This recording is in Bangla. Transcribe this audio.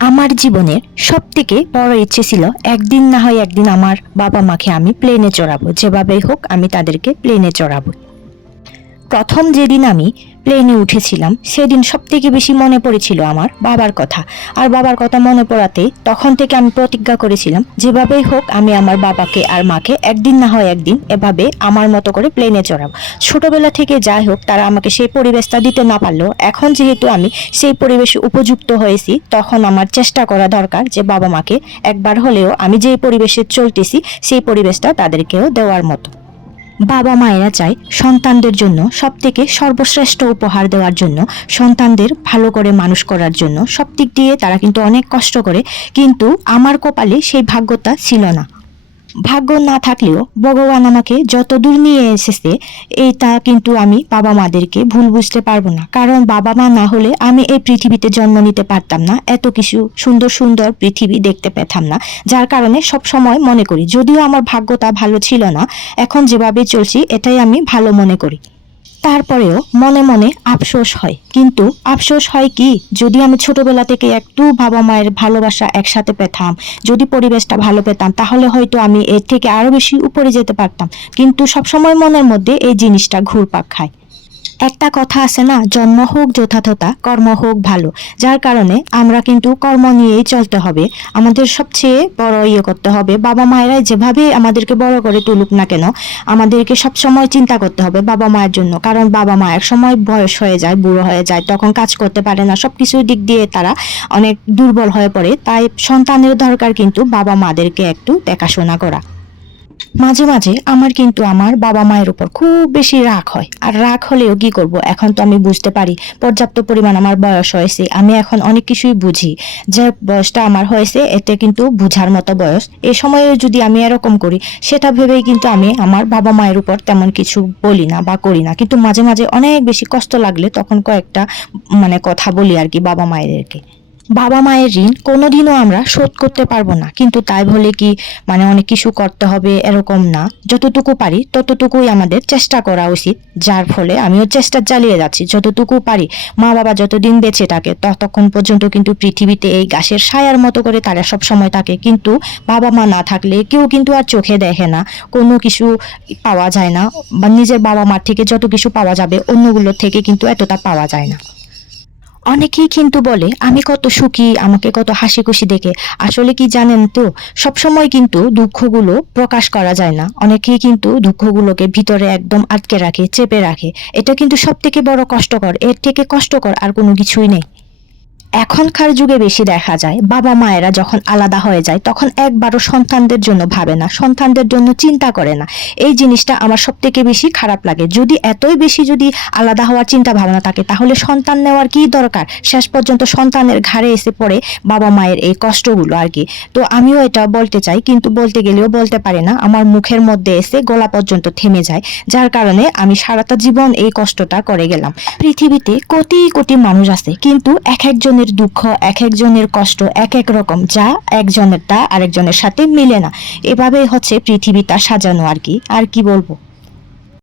আমার জীবনের সবথেকে বড় ইচ্ছে ছিল একদিন না হয় একদিন আমার বাবা মাকে আমি প্লেনে চড়াবো, যেভাবেই হোক আমি তাদেরকে প্লেনে চড়াবো। প্রথম যেদিন আমি প্লেনে উঠেছিলাম সেদিন সবথেকে বেশি মনে পড়েছিল আমার বাবার কথা। আর বাবার কথা মনে পড়াতে তখন থেকে আমি প্রতিজ্ঞা করেছিলাম যেভাবেই হোক আমি আমার বাবাকে আর মাকে একদিন না হয় একদিন এভাবে আমার মতো করে প্লেনে চড়াবো। ছোটবেলা থেকে যাই হোক তারা আমাকে সেই পরিবেশটা দিতে না পারলেও এখন যেহেতু আমি সেই পরিবেশে উপযুক্ত হয়েছি, তখন আমার চেষ্টা করা দরকার যে বাবা মাকে একবার হলেও আমি যেই পরিবেশে চলতেছি সেই পরিবেশটা তাদেরকেও দেওয়ার মতো। বাবা মায়েরা চায় সন্তানদের জন্য সবথেকে সর্বশ্রেষ্ঠ উপহার দেওয়ার জন্য, সন্তানদের ভালো করে মানুষ করার জন্য সব দিক দিয়ে তারা কিন্তু অনেক কষ্ট করে, কিন্তু আমার কপালে সেই ভাগ্যটা ছিল না। ভাগ্য না থাকলেও ভগবান আমাকে যত দূর নিয়ে এসেছে এটা কিন্তু আমি বাবা মাদেরকে ভুল বুঝতে পারবো না, কারণ বাবা মা না হলে আমি এই পৃথিবীতে জন্ম নিতে পারতাম না, এত কিছু সুন্দর সুন্দর পৃথিবী দেখতে পেতাম না। যার কারণে সব সময় মনে করি যদিও আমার ভাগ্যটা ভালো ছিল না, এখন যেভাবে চলছি এটাই আমি ভালো মনে করি। তারপরেও মনে মনে আফসোস হয়, কিন্তু আফসোস হয় কি, যদি আমি ছোটবেলা থেকে একটু বাবা মায়ের ভালোবাসা একসাথে পেতাম, যদি পরিবেশটা ভালো পেতাম, তাহলে হয়তো আমি এর থেকে আরো বেশি উপরে যেতে পারতাম। কিন্তু সবসময় মনের মধ্যে এই জিনিসটা ঘুরপাক খায়। একটা কথা আছে না, জন্ম হোক যথাযথা, কর্ম হোক ভালো। যার কারণে আমরা কিন্তু কর্ম নিয়েই চলতে হবে। আমাদের সবচেয়ে বড় করতে হবে, বাবা মায়েরা যেভাবে আমাদেরকে বড় করে তুলুক না কেন, আমাদেরকে সবসময় চিন্তা করতে হবে বাবা মায়ের জন্য। কারণ বাবা মা এক সময় বয়স হয়ে যায়, বুড়ো হয়ে যায়, তখন কাজ করতে পারে না, সবকিছুর দিক দিয়ে তারা অনেক দুর্বল হয়ে পড়ে। তাই সন্তানের দরকার কিন্তু বাবা মাদেরকে একটু দেখাশোনা করা। মাঝে মাঝে আমার কিন্তু আমার বাবা মায়ের উপর খুব বেশি রাগ হয়, আর রাগ হলেও কি করব, এখন তো আমি বুঝতে পারি পর্যাপ্ত পরিমাণ আমার বয়স হয়েছে, আমি এখন অনেক কিছুই বুঝি। যে বয়সটা আমার হয়েছে এতে কিন্তু বুঝার মতো বয়স। এই সময়ে যদি আমি এরকম করি সেটা ভেবেই কিন্তু আমি আমার বাবা মায়ের উপর তেমন কিছু বলি না বা করি না, কিন্তু মাঝে মাঝে অনেক বেশি কষ্ট লাগলে তখন কয়েকটা কথা বলি আর কি বাবা মায়েদেরকে। বাবা মায়ের ঋণ কোনোদিনও আমরা শোধ করতে পারবো না, কিন্তু তাই বলে কি অনেক কিছু করতে হবে এরকম না। যতটুকু পারি ততটুকুই আমাদের চেষ্টা করা উচিত, যার ফলে আমিও চেষ্টা চালিয়ে যাচ্ছি যতটুকু পারি। মা বাবা যতদিন বেঁচে থাকে ততক্ষণ পর্যন্ত কিন্তু পৃথিবীতে এই গাছের ছায়ার মতো করে তারা সব সময় থাকে, কিন্তু বাবা মা না থাকলে কেউ কিন্তু আর চোখে দেখে না, কোনো কিছু পাওয়া যায় না, বা নিজের বাবা মার থেকে যত কিছু পাওয়া যাবে অন্যগুলোর থেকে কিন্তু এতটা পাওয়া যায় না। অনেকেই কিন্তু বলে আমি কত সুখী, আমাকে কত হাসি খুশি দেখে। আসলে কি জানেন তো, সবসময় কিন্তু দুঃখগুলো প্রকাশ করা যায় না। অনেকেই কিন্তু দুঃখগুলোকে ভিতরে একদম আটকে রাখে, চেপে রাখে। এটা কিন্তু সব থেকে বড় কষ্টকর, এর থেকে কষ্টকর আর কোনো কিছুই নেই। এখনকার যুগে বেশি দেখা যায় বাবা মায়েরা যখন আলাদা হয়ে যায় তখন একবারও সন্তানদের জন্য ভাবে না, সন্তানদের জন্য চিন্তা করে না। এই জিনিসটা আমার সব থেকে বেশি খারাপ লাগে। যদি এতই বেশি যদি আলাদা হওয়ার চিন্তা ভাবনা থাকে তাহলে সন্তান নেওয়ার কি দরকার? শেষ পর্যন্ত সন্তানের ঘাড়ে এসে পড়ে বাবা মায়ের এই কষ্টগুলো আর কি। তো আমিও এটা বলতে চাই, কিন্তু বলতে গেলেও বলতে পারি না, আমার মুখের মধ্যে এসে গলা পর্যন্ত থেমে যায়। যার কারণে আমি সারাটা জীবন এই কষ্টটা করে গেলাম। পৃথিবীতে কোটি কোটি মানুষ আছে, কিন্তু এক একজনের দুঃখ, এক একজনের কষ্ট এক এক রকম, যা একজনেরটা আরেকজনের সাথে মিলে না। এভাবেই হচ্ছে পৃথিবীটা সাজানো আর কি। আর কি বলবো।